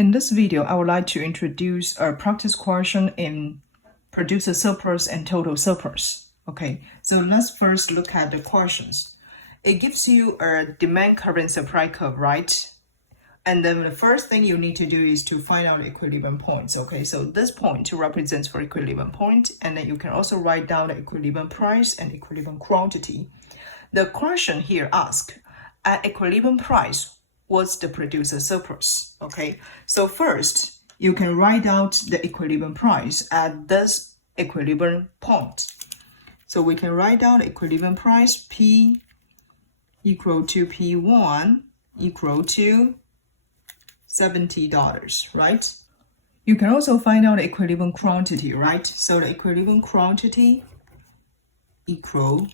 In this video, I would like to introduce a practice question in producer surplus and total surplus. Okay, so let's first look at the questions. It gives you a demand curve and supply curve, right? And then the first thing you need to do is to find out equilibrium points. Okay, so this point represents for equilibrium point, and then you can also write down the equilibrium price and equilibrium quantity. The question here asks, at equilibrium price, what's the producer surplus? Okay, so first you can write out the equilibrium price at this equilibrium point. So we can write down the equilibrium price P equal to P1 equal to $70, right? You can also find out the equilibrium quantity, right? So the equilibrium quantity equal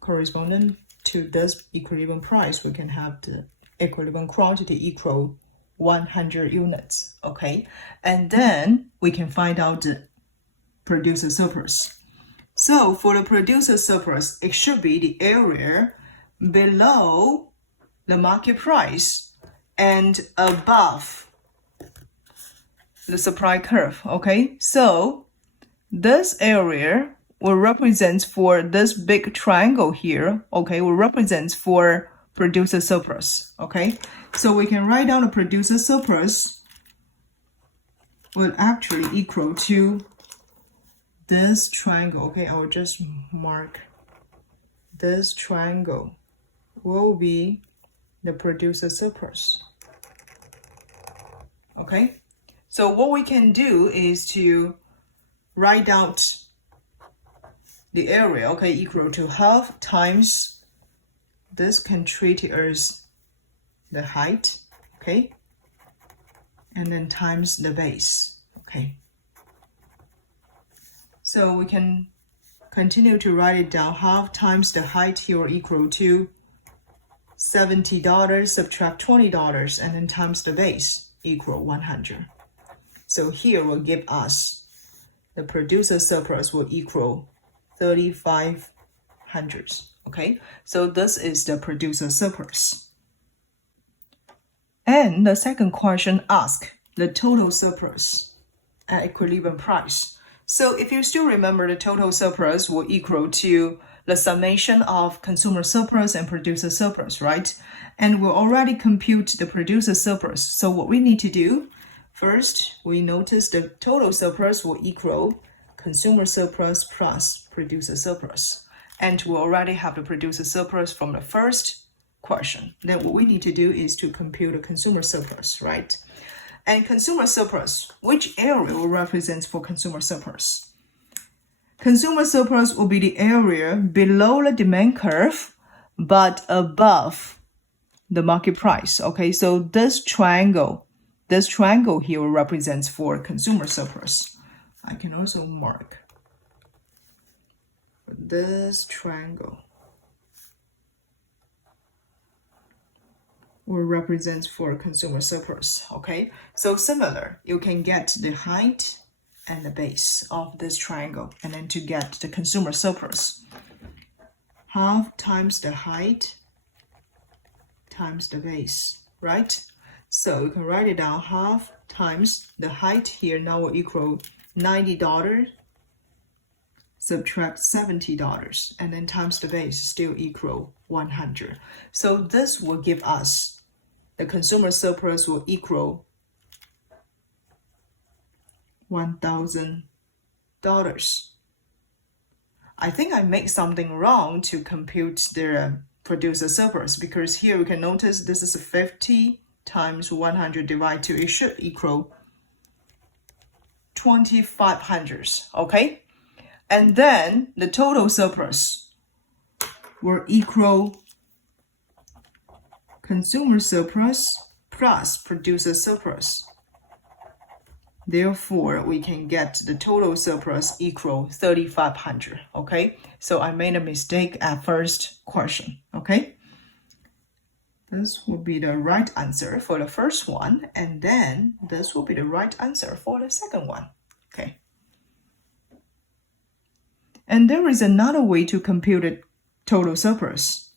corresponding to this equilibrium price, we can have the equilibrium quantity equal 100 units, okay? And then we can find out the producer surplus. So for the producer surplus, it should be the area below the market price and above the supply curve, okay? So this area will represent for this big triangle here, okay, will represent for producer surplus, okay? So we can write down the producer surplus will actually equal to this triangle, okay? I will just mark this triangle will be the producer surplus, okay? So what we can do is to write out the area, okay, equal to half times this can treat it as the height, okay, and then times the base, okay. So we can continue to write it down. Half times the height here equal to $70, subtract $20, and then times the base equal 100. So here will give us the producer surplus will equal 3,500. Okay, so this is the producer surplus. And the second question asks the total surplus at equilibrium price. So if you still remember, the total surplus will equal to the summation of consumer surplus and producer surplus, right? And we'll already compute the producer surplus. So what we need to do, first, we notice the total surplus will equal consumer surplus plus producer surplus. And we already have the producer surplus from the first question. Then what we need to do is to compute the consumer surplus, right? And consumer surplus, which area will represent for consumer surplus? Consumer surplus will be the area below the demand curve, but above the market price, okay? So this triangle here will represent for consumer surplus. I can also mark this triangle will represent for consumer surplus, okay? So similar, you can get the height and the base of this triangle, and then to get the consumer surplus, half times the height times the base, right? So you can write it down, half times the height here now will equal $90, subtract $70, and then times the base still equal 100. So this will give us the consumer surplus will equal $1,000. I think I made something wrong to compute the producer surplus, because here we can notice this is 50 times 100 divided 2. It should equal 2,500, okay? And then the total surplus will equal consumer surplus plus producer surplus. Therefore, we can get the total surplus equal 3,500, okay? So I made a mistake at first question, okay? This will be the right answer for the first one, and then this will be the right answer for the second one, okay? And there is another way to compute the total surplus.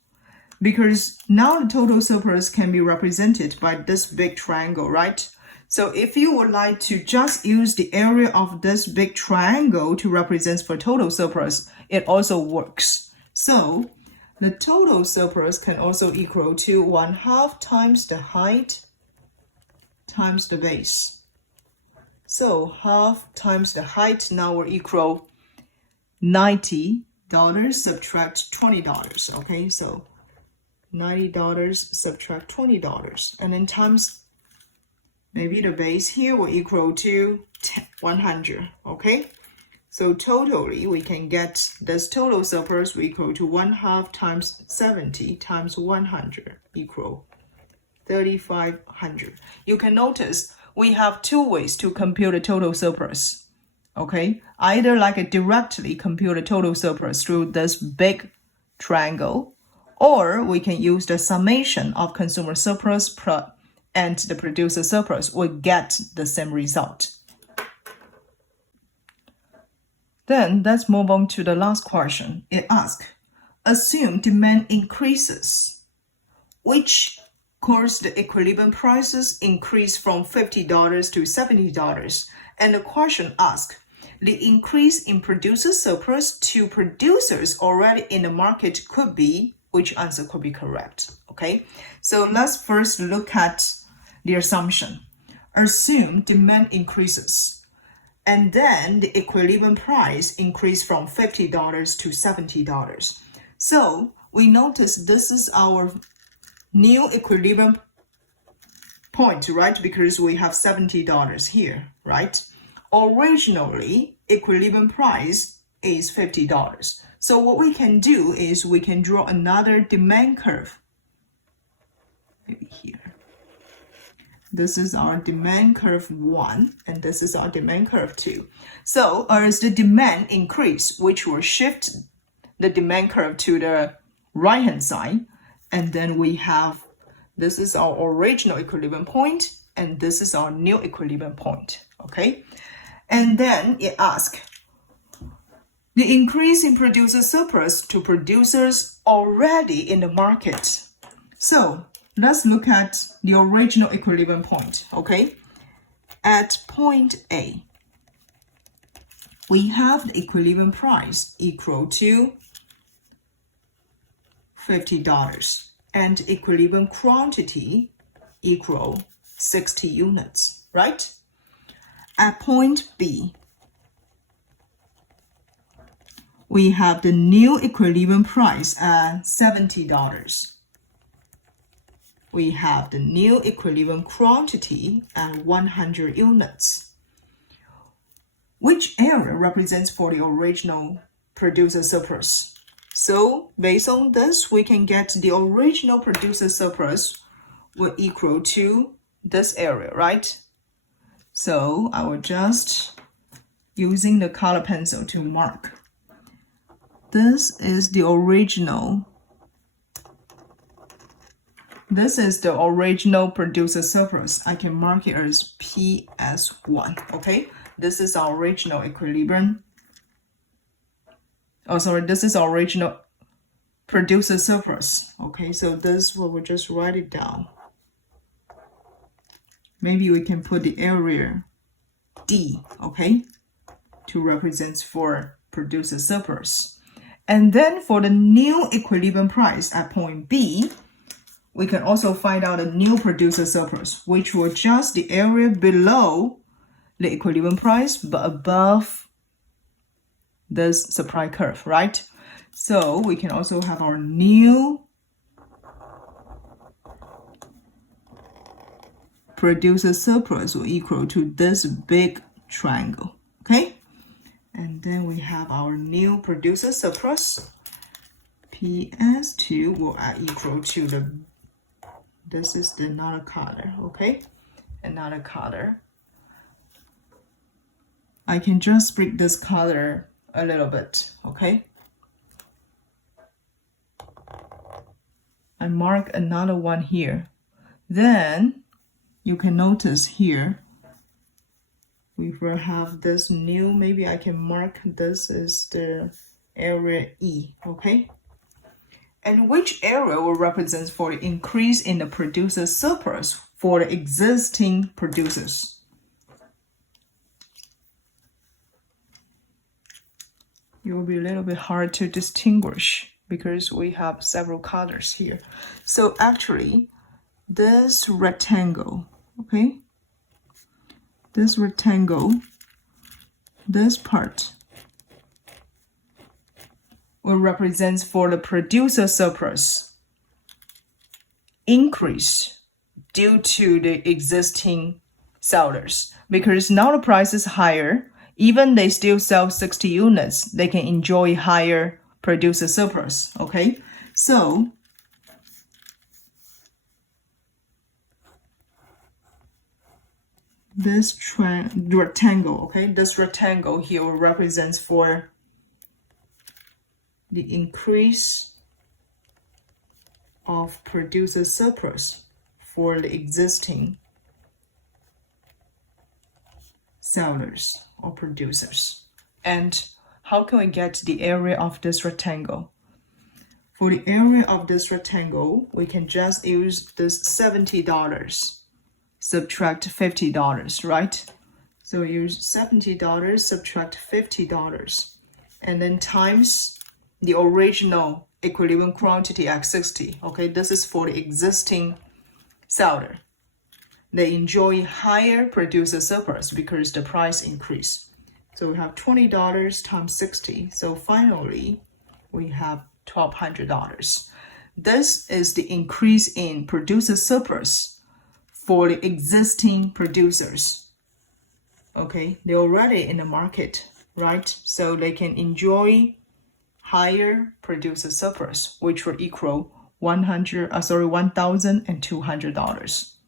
because now the total surplus can be represented by this big triangle, right? So if you would like to just use the area of this big triangle to represent for total surplus, it also works. So the total surplus can also equal to 1/2 times the height times the base. So half times the height now will equal $90 subtract $20. Okay, so $90 subtract $20, and then times maybe the base here will equal to 100. Okay, so totally we can get this total surplus will equal to 1/2 times 70 times 100 equal 3,500. You can notice we have two ways to compute the total surplus. Okay, either like directly compute the total surplus through this big triangle, or we can use the summation of consumer surplus and the producer surplus will get the same result. Then let's move on to the last question. It asks, assume demand increases, which cause the equilibrium prices increase from $50 to $70. And the question asks, the increase in producer surplus to producers already in the market could be, which answer could be correct? Okay, so let's first look at the assumption. Assume demand increases, and then the equilibrium price increase from $50 to $70. So we notice this is our new equilibrium point, right? Because we have $70 here, right? Originally, equilibrium price is $50. So what we can do is we can draw another demand curve. Maybe here. This is our demand curve 1, and this is our demand curve 2. So as the demand increase, which will shift the demand curve to the right-hand side, and then we have, this is our original equilibrium point, and this is our new equilibrium point, okay? And then it asks, the increase in producer surplus to producers already in the market. So let's look at the original equilibrium point, okay? At point A, we have the equilibrium price equal to $50 and equilibrium quantity equal 60 units, right? At point B, we have the new equilibrium price at $70. We have the new equilibrium quantity at 100 units. Which area represents for the original producer surplus? So based on this, we can get the original producer surplus will equal to this area, right? So I will just using the color pencil to mark. This is the original. This is the original producer surplus. I can mark it as PS1, okay? This is our original equilibrium. Oh, sorry, this is our original producer surplus. Okay, so this we will just write it down. Maybe we can put the area D, okay, to represent for producer surplus. And then for the new equilibrium price at point B, we can also find out a new producer surplus, which will just the area below the equilibrium price, but above this supply curve, right? So we can also have our new producer surplus will equal to this big triangle, okay? And then we have our new producer surplus. PS2 will equal to the, this is the another color, okay? Another color. I can just break this color a little bit, okay? I mark another one here. Then you can notice here, we will have this new, maybe I can mark this is the area E, okay? And which area will represent for the increase in the producer surplus for the existing producers. It will be a little bit hard to distinguish because we have several colors here. So actually, this rectangle, okay? This rectangle, this part, will represent for the producer surplus increase due to the existing sellers. Because now the price is higher, even they still sell 60 units, they can enjoy higher producer surplus, okay? So, this rectangle, okay? This rectangle here represents for the increase of producer surplus for the existing sellers or producers. And how can we get the area of this rectangle? For the area of this rectangle, we can just use this $70, subtract $50, right? So we use $70, subtract $50, and then times the original equilibrium quantity at 60. Okay, this is for the existing seller. They enjoy higher producer surplus because the price increase. So we have $20 times 60. So finally, we have $1,200. This is the increase in producer surplus for the existing producers. Okay, they're already in the market, right? So they can enjoy higher producer surplus, which will equal $1,200.